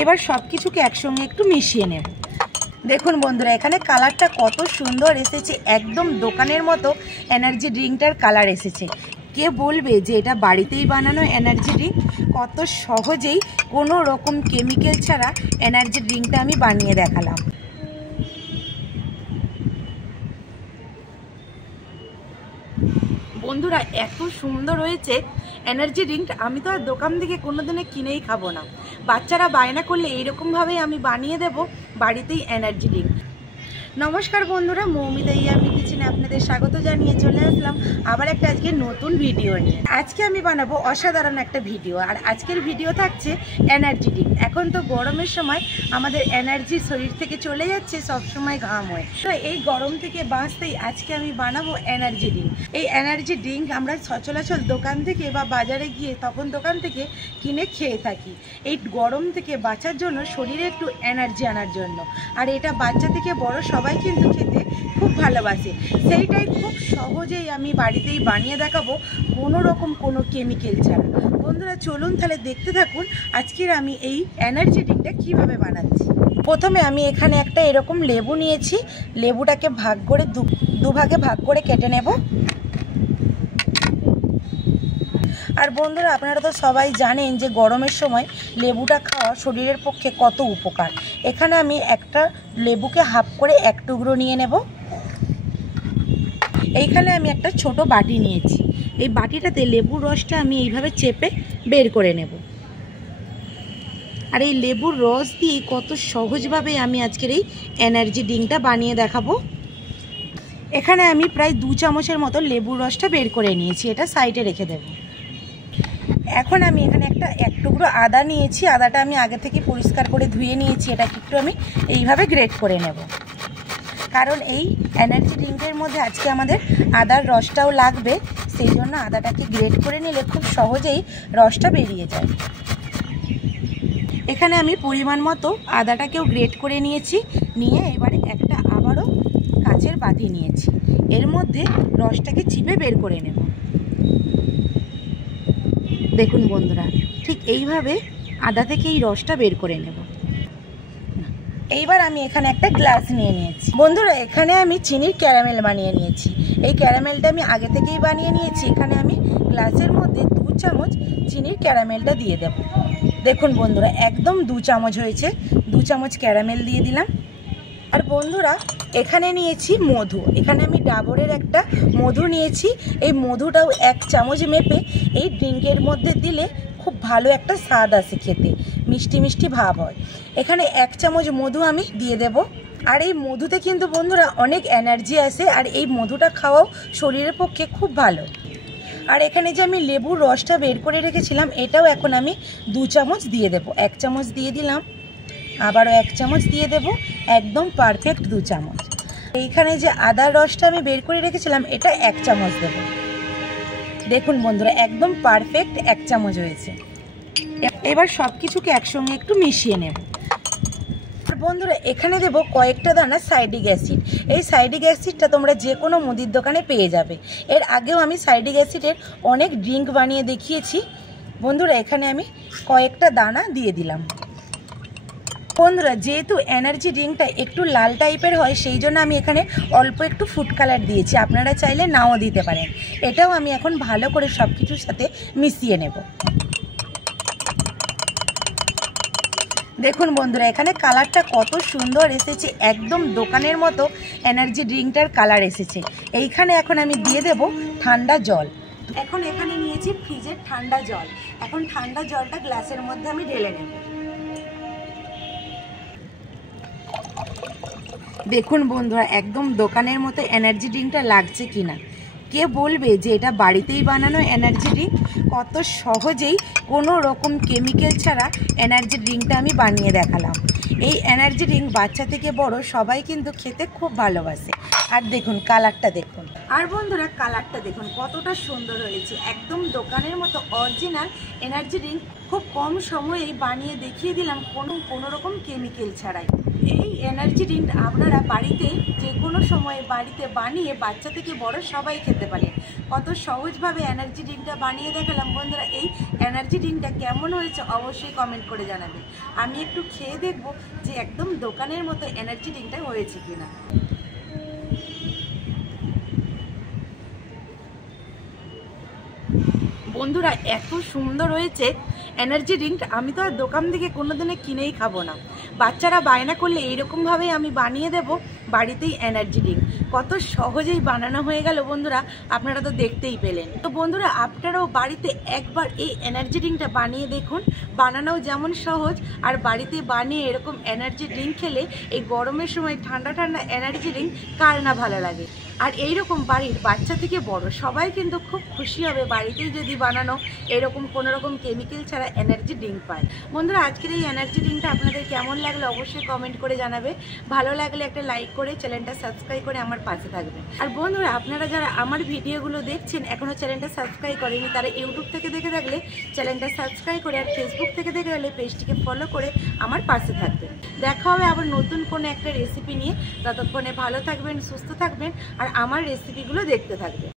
এবার সব কিছুকে একসঙ্গে একটু মিশিয়ে নেব। দেখুন বন্ধুরা, এখানে কালারটা কত সুন্দর এসেছে, একদম দোকানের মতো এনার্জি ড্রিঙ্কটার কালার এসেছে। কে বলবে যে এটা বাড়িতেই বানানো এনার্জি ড্রিঙ্ক? কত সহজেই কোনো রকম কেমিক্যাল ছাড়া এনার্জি ড্রিঙ্কটা আমি বানিয়ে দেখালাম। বন্ধুরা, এত সুন্দর হয়েছে এনার্জি ড্রিঙ্ক, আমি তো আর দোকান থেকে কোনোদিনও কিনেই খাবো না। বাচ্চারা বায়না করলে এইরকমভাবেই আমি বানিয়ে দেব বাড়িতেই এনার্জি ড্রিঙ্ক। নমস্কার বন্ধুরা, মৌমিতা ইয়ামি কিচেনে আপনাদের স্বাগত জানিয়ে চলে আসলাম আবার একটা আজকে নতুন ভিডিও নিয়ে। আজকে আমি বানাবো অসাধারণ একটা ভিডিও, আর আজকের ভিডিও থাকছে এনার্জি ড্রিঙ্ক। এখন তো গরমের সময় আমাদের এনার্জি শরীর থেকে চলে যাচ্ছে সবসময় ঘাম হয়ে, তো এই গরম থেকে বাঁচতেই আজকে আমি বানাবো এনার্জি ড্রিঙ্ক। এই এনার্জি ড্রিঙ্ক আমরা সচরাচর দোকান থেকে বা বাজারে গিয়ে তখন দোকান থেকে কিনে খেয়ে থাকি, এই গরম থেকে বাঁচার জন্য, শরীরে একটু এনার্জি আনার জন্য। আর এটা বাচ্চা থেকে বড় সবাই কিন্তু খেতে খুব ভালোবাসে। সেইটাই খুব সহজেই আমি বাড়িতেই বানিয়ে দেখাবো, কোনো রকম কোনো কেমিক্যাল ছাড়া। বন্ধুরা চলুন তাহলে দেখতে থাকুন আজকের আমি এই এনার্জি ড্রিঙ্কটা কীভাবে বানাচ্ছি। প্রথমে আমি এখানে একটা এরকম লেবু নিয়েছি, লেবুটাকে ভাগ করে দুভাগে ভাগ করে কেটে নেব। আর বন্ধুরা আপনারা তো সবাই জানেন যে গরমের সময় লেবুটা খাওয়া শরীরের পক্ষে কত উপকার। এখানে আমি একটা লেবুকে হাফ করে এক টুকরো নিয়ে নেব। এইখানে আমি একটা ছোট বাটি নিয়েছি, এই বাটিটাতে লেবুর রসটা আমি এইভাবে চেপে বের করে নেব। আর এই লেবুর রস দিয়ে কত সহজভাবে আমি আজকের এই এনার্জি ড্রিঙ্কটা বানিয়ে দেখাবো। এখানে আমি প্রায় 2 চামচের মতো লেবুর রসটা বের করে নিয়েছি, এটা সাইডে রেখে দেব। এখন আমি এখানে এক টুকরো আদা নিয়েছি, আদাটা আমি আগে থেকে পরিষ্কার করে ধুয়ে নিয়েছি। এটাকে একটু আমি এইভাবে গ্রেট করে নেব, কারণ এই এনার্জি ড্রিঙ্কের মধ্যে আজকে আমাদের আদার রসটাও লাগবে, সেই জন্য আদাটাকে গ্রেট করে নিলে খুব সহজেই রসটা বেরিয়ে যায়। এখানে আমি পরিমাণ মতো আদাটাকেও গ্রেট করে নিয়েছি, নিয়ে এবারে একটা আবারও কাচের বাটি নিয়েছি, এর মধ্যে রসটাকে চিপে বের করে নেব। দেখুন বন্ধুরা, ঠিক এইভাবে আদা থেকে এই রসটা বের করে নেব। এইবার আমি এখানে একটা গ্লাস নিয়ে নিয়েছি। বন্ধুরা, এখানে আমি চিনির ক্যারামেল বানিয়ে নিয়েছি। এই ক্যারামেলটা আমি আগে থেকেই বানিয়ে নিয়েছি। এখানে আমি গ্লাসের মধ্যে 2 চামচ চিনির ক্যারামেলটা দিয়ে দেব। দেখুন বন্ধুরা, একদম 2 চামচ হয়েছে। 2 চামচ ক্যারামেল দিয়ে দিলাম। আর বন্ধুরা, এখানে নিয়েছি মধু। এখানে আমি ডাবরের একটা মধু নিয়েছি। এই মধুটাও 1 চামচ মেপে এই ড্রিঙ্কের মধ্যে দিলে খুব ভালো একটা স্বাদ আসে, খেতে মিষ্টি মিষ্টি ভাব হয়। এখানে 1 চামচ মধু আমি দিয়ে দেব। আর এই মধুতে কিন্তু বন্ধুরা অনেক এনার্জি আসে, আর এই মধুটা খাওয়াও শরীরের পক্ষে খুব ভালো। আর এখানে যে আমি লেবুর রসটা বের করে রেখেছিলাম, এটাও এখন আমি 2 চামচ দিয়ে দেব। 1 চামচ দিয়ে দিলাম, আবারও 1 চামচ দিয়ে দেব, একদম পারফেক্ট 2 চামচ। এইখানে যে আদার রসটা আমি বের করে রেখেছিলাম, এটা 1 চামচ দেব। দেখুন বন্ধুরা, একদম পারফেক্ট 1 চামচ হয়েছে। এবার সব কিছুকে একসঙ্গে একটু মিশিয়ে নেব। আর বন্ধুরা, এখানে দেব কয়েকটা দানা সাইট্রিক অ্যাসিড। এই সাইট্রিক অ্যাসিডটা তোমরা যে কোনো মুদির দোকানে পেয়ে যাবে। এর আগেও আমি সাইট্রিক অ্যাসিডের অনেক ড্রিঙ্ক বানিয়ে দেখিয়েছি। বন্ধুরা, এখানে আমি কয়েকটা দানা দিয়ে দিলাম। বন্ধুরা, যেহেতু এনার্জি ড্রিঙ্কটা একটু লাল টাইপের হয়, সেই জন্য আমি এখানে অল্প একটু ফুড কালার দিয়েছি। আপনারা চাইলে নাও দিতে পারেন। এটাও আমি এখন ভালো করে সব কিছুর সাথে মিশিয়ে নেব। দেখুন বন্ধুরা, এখানে কালারটা কত সুন্দর এসেছে, একদম দোকানের মতো এনার্জি ড্রিঙ্কটার কালার এসেছে। এইখানে এখন আমি দিয়ে দেব ঠান্ডা জল। এখন এখানে নিয়েছি ফ্রিজের ঠান্ডা জল। এখন ঠান্ডা জলটা গ্লাসের মধ্যে আমি ঢেলে নেব। দেখুন বন্ধুরা, একদম দোকানের মতো এনার্জি ড্রিঙ্কটা লাগছে কিনা? কে বলবে যে এটা বাড়িতেই বানানো এনার্জি ড্রিঙ্ক? কত সহজেই কোনো রকম কেমিক্যাল ছাড়া এনার্জি ড্রিঙ্কটা আমি বানিয়ে দেখালাম। এই এনার্জি ড্রিঙ্ক বাচ্চা থেকে বড় সবাই কিন্তু খেতে খুব ভালোবাসে। আর দেখুন কালারটা দেখুন। আর বন্ধুরা, কালারটা দেখুন কতটা সুন্দর হয়েছে, একদম দোকানের মতো অরিজিনাল এনার্জি ড্রিঙ্ক। খুব কম সময়েই বানিয়ে দেখিয়ে দিলাম কোনো রকম কেমিক্যাল ছাড়াই। এই এনার্জি ড্রিঙ্ক আপনারা বাড়িতে যে কোনো সময় বাড়িতে বানিয়ে বাচ্চা থেকে বড় সবাই খেতে পারেন। কত সহজভাবে এনার্জি ড্রিঙ্কটা বানিয়ে দেখালাম। বন্ধুরা এই এনার্জি ড্রিঙ্কটা কেমন হয়েছে অবশ্যই কমেন্ট করে জানাবেন। আমি একটু খেয়ে দেখব যে একদম দোকানের মতো এনার্জি ড্রিঙ্কটা হয়েছে কিনা। বন্ধুরা এত সুন্দর হয়েছে এনার্জি ড্রিঙ্ক, আমি তো আর দোকান থেকে কোনোদিনে কিনেই খাবো না। বাচ্চারা বায়না করলে এইরকমভাবেই আমি বানিয়ে দেব বাড়িতেই এনার্জি ড্রিঙ্ক। কত সহজেই বানানো হয়ে গেল বন্ধুরা, আপনারা তো দেখতেই পেলেন। তো বন্ধুরা আপনারাও বাড়িতে একবার এই এনার্জি ড্রিঙ্কটা বানিয়ে দেখুন। বানানোও যেমন সহজ, আর বাড়িতে বানিয়ে এরকম এনার্জি ড্রিঙ্ক খেলে এই গরমের সময় ঠান্ডা ঠান্ডা এনার্জি ড্রিঙ্ক কার না ভালো লাগে। আর এইরকম বাড়ির বাচ্চা থেকে বড় সবাই কিন্তু খুব খুশি হবে বাড়িতেই যদি বানানো এরকম কোনো রকম কেমিক্যাল ছাড়া এনার্জি ড্রিঙ্ক পায়। বন্ধুরা আজকের এই এনার্জি ড্রিঙ্কটা আপনাদের কেমন লাগলো অবশ্যই কমেন্ট করে জানাবে। ভালো লাগলে একটা লাইক করে চ্যানেলটা সাবস্ক্রাইব করে আমার পাশে থাকবে। আর বন্ধুরা আপনারা যারা আমার ভিডিওগুলো দেখছেন এখনও চ্যানেলটা সাবস্ক্রাইব করেনি, তারা ইউটিউব থেকে দেখে থাকলে চ্যানেলটা সাবস্ক্রাইব করে, আর ফেসবুক থেকে দেখে গেলে পেজটিকে ফলো করে আমার পাশে থাকবেন। দেখা হবে আবার নতুন কোনো একটা রেসিপি নিয়ে। ততক্ষণে ভালো থাকবেন, সুস্থ থাকবেন, আর আমার রেসিপিগুলো দেখতে থাকবেন।